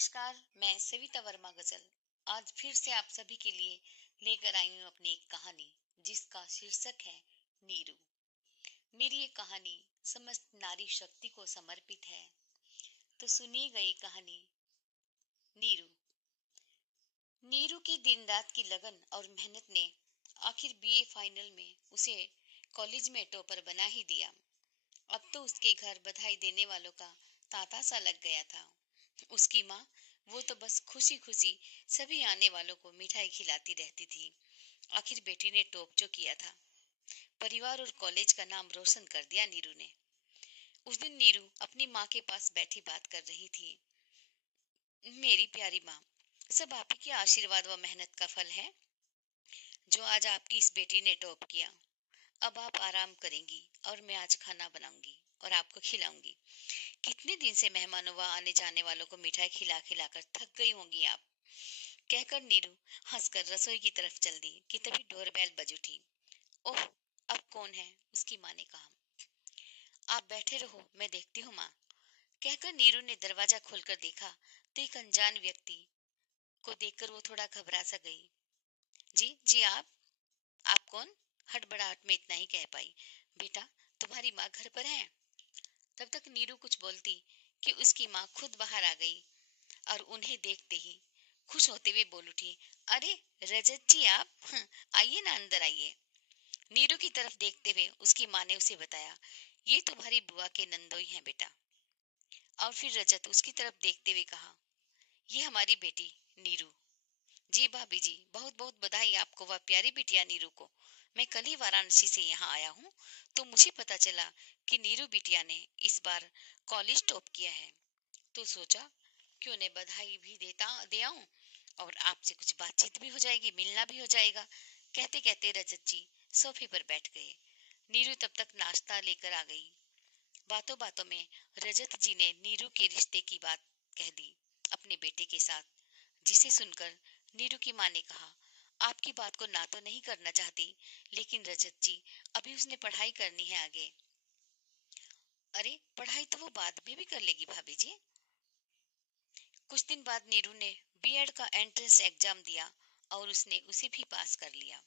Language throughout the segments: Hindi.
नमस्कार, मैं सविता वर्मा गजल आज फिर से आप सभी के लिए लेकर आई हूँ अपनी एक कहानी जिसका शीर्षक है नीरू। मेरी ये कहानी समस्त नारी शक्ति को समर्पित है। तो सुनिए गई कहानी नीरू। नीरू की दिन रात की लगन और मेहनत ने आखिर बीए फाइनल में उसे कॉलेज में टॉपर बना ही दिया। अब तो उसके घर बधाई देने वालों का तांता सा लग गया था। उसकी माँ वो तो बस खुशी खुशी सभी आने वालों को मिठाई खिलाती रहती थी। आखिर बेटी ने टॉप जो किया था, परिवार और कॉलेज का नाम रोशन कर दिया नीरू ने। उस दिन नीरू अपनी माँ के पास बैठी बात कर रही थी। मेरी प्यारी माँ, सब आप ही के आशीर्वाद व मेहनत का फल है जो आज आपकी इस बेटी ने टॉप किया। अब आप आराम करेंगी और मैं आज खाना बनाऊंगी और आपको खिलाऊंगी। कितने दिन से मेहमानों व आने जाने वालों को मिठाई खिला खिला कर थक गई होंगी आप, कहकर नीरू हंसकर रसोई की तरफ चल दी कि तभी डोरबेल बज उठी। ओह, अब कौन है? उसकी माँ ने कहा। आप बैठे रहो, मैं देखती हूँ माँ, कहकर नीरू ने दरवाजा खोलकर देखा तो एक अनजान व्यक्ति को देखकर वो थोड़ा घबरा सा गई। जी जी, आप कौन? हड़बड़ाहट में इतना ही कह पाई। बेटा, तुम्हारी माँ घर पर है। तब तक नीरू कुछ बोलती कि उसकी माँ खुद बाहर आ गई और उन्हें देखते ही खुश होते हुए बोल उठी, अरे रजत जी आप, आइए ना, अंदर आइए। नीरू की तरफ देखते हुए उसकी माँ ने उसे बताया, ये तुम्हारी बुआ के नंदोई हैं बेटा। और फिर रजत उसकी तरफ देखते हुए कहा, ये हमारी बेटी नीरू। जी भाभी जी, बहुत बहुत बधाई आपको व प्यारी बिटिया नीरू को। मैं कल ही वाराणसी से यहाँ आया हूँ तो मुझे पता चला कि नीरू बिटिया ने इस बार कॉलेज टॉप किया है, तो सोचा कि उन्हें बधाई भी दे आऊं और आपसे कुछ बातचीत भी हो जाएगी, मिलना भी हो जाएगा। कहते कहते रजत जी सोफे पर बैठ गए। नीरू तब तक नाश्ता लेकर आ गई। बातों बातों में रजत जी ने नीरू के रिश्ते की बात कह दी अपने बेटे के साथ, जिसे सुनकर नीरू की माँ ने कहा, आपकी बात को ना तो नहीं करना चाहती, लेकिन रजत जी अभी उसने पढ़ाई करनी है आगे। अरे पढ़ाई तो वो बाद में भी कर लेगी भाभी जी। कुछ दिन बाद नीरू ने बीएड का एंट्रेंस एग्जाम दिया और उसने उसे भी पास कर लिया।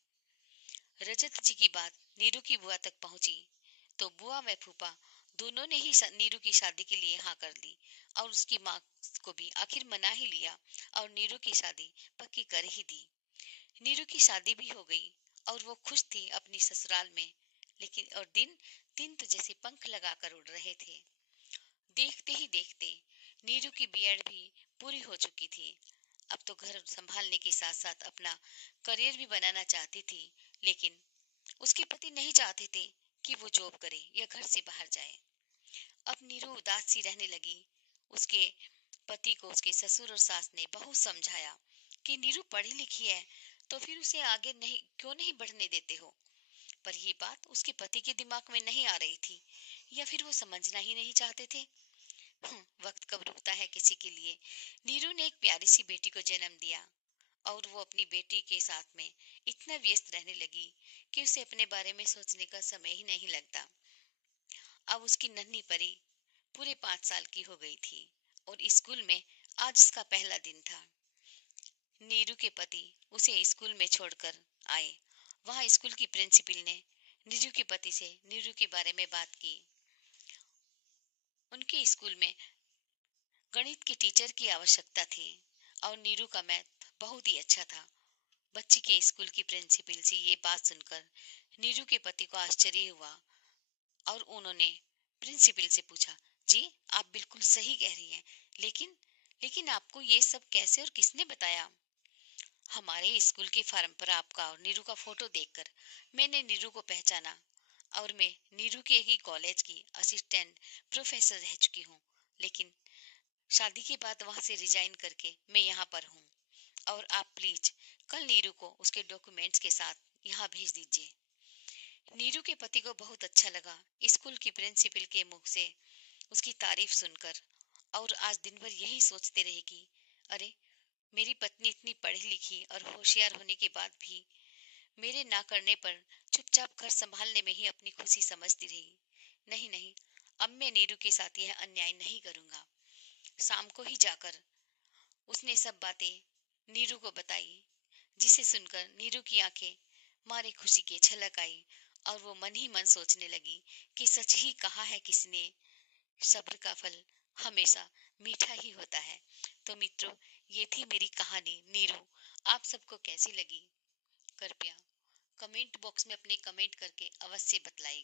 रजत जी की बात नीरू की बुआ तक पहुंची तो बुआ व फूफा दोनों ने ही नीरू की शादी के लिए हाँ कर दी और उसकी माँ को भी आखिर मना ही लिया और नीरू की शादी पक्की कर ही दी। नीरू की शादी भी हो गई और वो खुश थी अपनी ससुराल में। लेकिन और दिन दिन तो जैसे पंख लगाकर उड़ रहे थे। देखते ही देखते नीरू की बीएड भी पूरी हो चुकी थी। अब तो घर संभालने के साथ साथ अपना करियर भी बनाना चाहती थी, लेकिन उसके पति नहीं चाहते थे कि वो जॉब करे या घर से बाहर जाए। अब नीरू उदास सी रहने लगी। उसके पति को उसके ससुर और सास ने बहुत समझाया कि नीरू पढ़ी लिखी है तो फिर उसे आगे नहीं क्यों नहीं बढ़ने देते हो, पर ये बात उसके पति के दिमाग में नहीं आ रही थी या फिर वो समझना ही नहीं चाहते थे। वक्त कब रुकता है किसी के लिए। नीरू ने एक प्यारी सी बेटी को जन्म दिया और वो अपनी बेटी के साथ में इतना व्यस्त रहने लगी कि उसे अपने बारे में सोचने का समय ही नहीं लगता। अब उसकी नन्ही परी पूरे 5 साल की हो गई थी और स्कूल में आज उसका पहला दिन था। नीरू के पति उसे स्कूल में छोड़कर आए। वहाँ स्कूल की प्रिंसिपल ने नीरू के पति से नीरू के बारे में बात की। उनके स्कूल में गणित के टीचर की आवश्यकता थी और नीरू का मैथ बहुत ही अच्छा था। बच्ची के स्कूल की प्रिंसिपल से ये बात सुनकर नीरू के पति को आश्चर्य हुआ और उन्होंने प्रिंसिपल से पूछा, जी आप बिल्कुल सही कह रही हैं, लेकिन लेकिन आपको ये सब कैसे और किसने बताया? हमारे स्कूल के फॉर्म पर आपका और नीरू का फोटो देखकर मैंने नीरू को पहचाना और मैं नीरू के ही कॉलेज की असिस्टेंट प्रोफेसर रह चुकी हूँ, लेकिन शादी के बाद वहाँ से रिजाइन करके मैं यहाँ पर हूँ और आप प्लीज कल नीरू को उसके डॉक्यूमेंट्स के साथ यहाँ भेज दीजिए। नीरू के पति को बहुत अच्छा लगा स्कूल की प्रिंसिपल के मुख से उसकी तारीफ सुनकर और आज दिन भर यही सोचते रहे कि अरे, मेरी पत्नी इतनी पढ़ी लिखी और होशियार होने के बाद भी मेरे ना करने पर चुपचाप घर संभालने में ही अपनी खुशी समझती रही। नहीं नहीं, अब मैं नीरू के साथ यह अन्याय नहीं करूंगा। शाम को ही जाकर उसने सब बातें नीरू को बताई, जिसे सुनकर नीरू की आंखें मारे खुशी के छलक आई और वो मन ही मन सोचने लगी कि सच ही कहा है किसने, सब्र का फल हमेशा मीठा ही होता है। तो मित्रों, ये थी मेरी कहानी नीरू। आप सबको कैसी लगी? कृपया कमेंट बॉक्स में अपने कमेंट करके अवश्य बतलाइए।